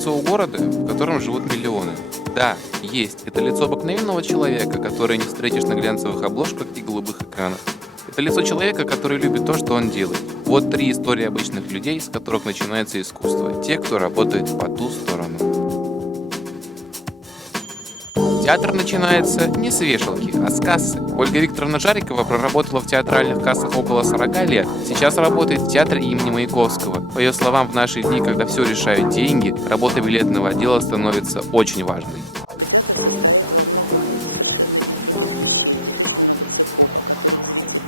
лицо у города, в котором живут миллионы. Да, есть. Это лицо обыкновенного человека, которое не встретишь на глянцевых обложках и голубых экранах. Это лицо человека, который любит то, что он делает. Вот 3 истории обычных людей, с которых начинается искусство. Те, кто работает по ту сторону. Театр начинается не с вешалки, а с кассы. Ольга Викторовна Жарикова проработала в театральных кассах около 40 лет. Сейчас работает в театре имени Маяковского. По ее словам, в наши дни, когда все решают деньги, работа билетного отдела становится очень важной. Театр состоит во многом совершенно из других вещей. Здесь очень много цехов, о которых зритель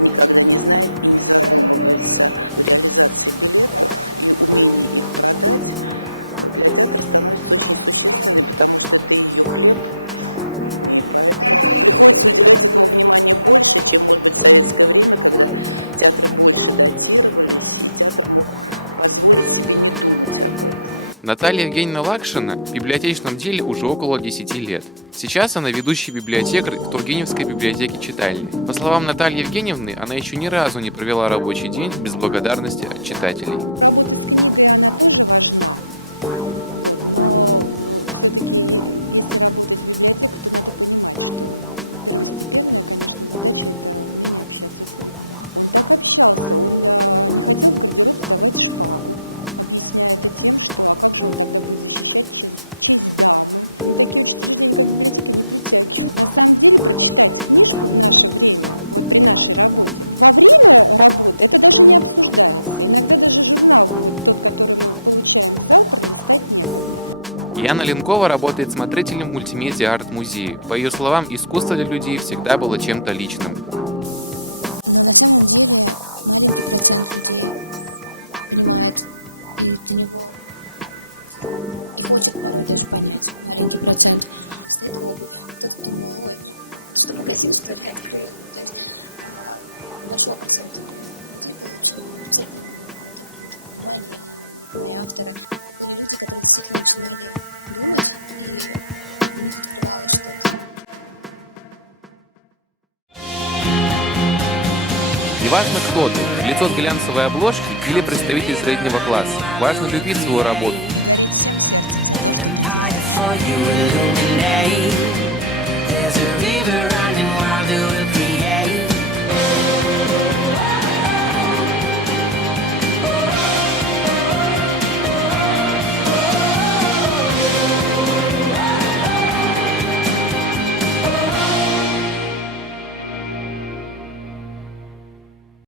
никогда не знает и не задумывается. Реализация билетов и умение их продать для театра становится очень существенной, потому что это ее хлеб. И поэтому приходится уделять этому внимание больше, чем, может быть, в советское время, когда театры больше датировались, и театр мог позволить себе не думать об этом. Наталья Евгеньевна Лакшина в библиотечном деле уже около 10 лет. Сейчас она ведущий библиотекарь в Тургеневской библиотеке читальни. По словам Натальи Евгеньевны, она еще ни разу не провела рабочий день без благодарности от читателей. Работа с книгой, она тоже важна, но все-таки, если работать в библиотеке, то надо понимать, что первостепенная, конечно, задача – это умение общаться с людьми. Он так общался, он не хотел в гардероб сдавать шпагу, объясняя это тем, что как же он тогда будет защищать честь дамы. И такие учреждения, как библиотека, не притягивают. На самом деле, прочитать книжку в наше время, при нашей работе, во время работы это даже не обсуждается. Иногда даже журнал, тот, который мы получаем в зал, пролистать некогда. Яна Ленкова работает смотрителем мультимедиа арт-музея. По ее словам, искусство для людей всегда было чем-то личным. Но на самом деле маленький процент людей понимает и до него и хочет порой даже понять. Маленький процент. Стоит обувь. Кто-то думал, ой, что магазин, что ли, открыли. То есть большого процента людей было вообще абсолютно не понимание и не понимание автора. Были люди, которые действительно начинали думать, и у них открывалось что-то. Неважно, кто ты, лицо с глянцевой обложки или представитель среднего класса. Важно любить свою работу. И гореть всем сердцем за то, что ты делаешь.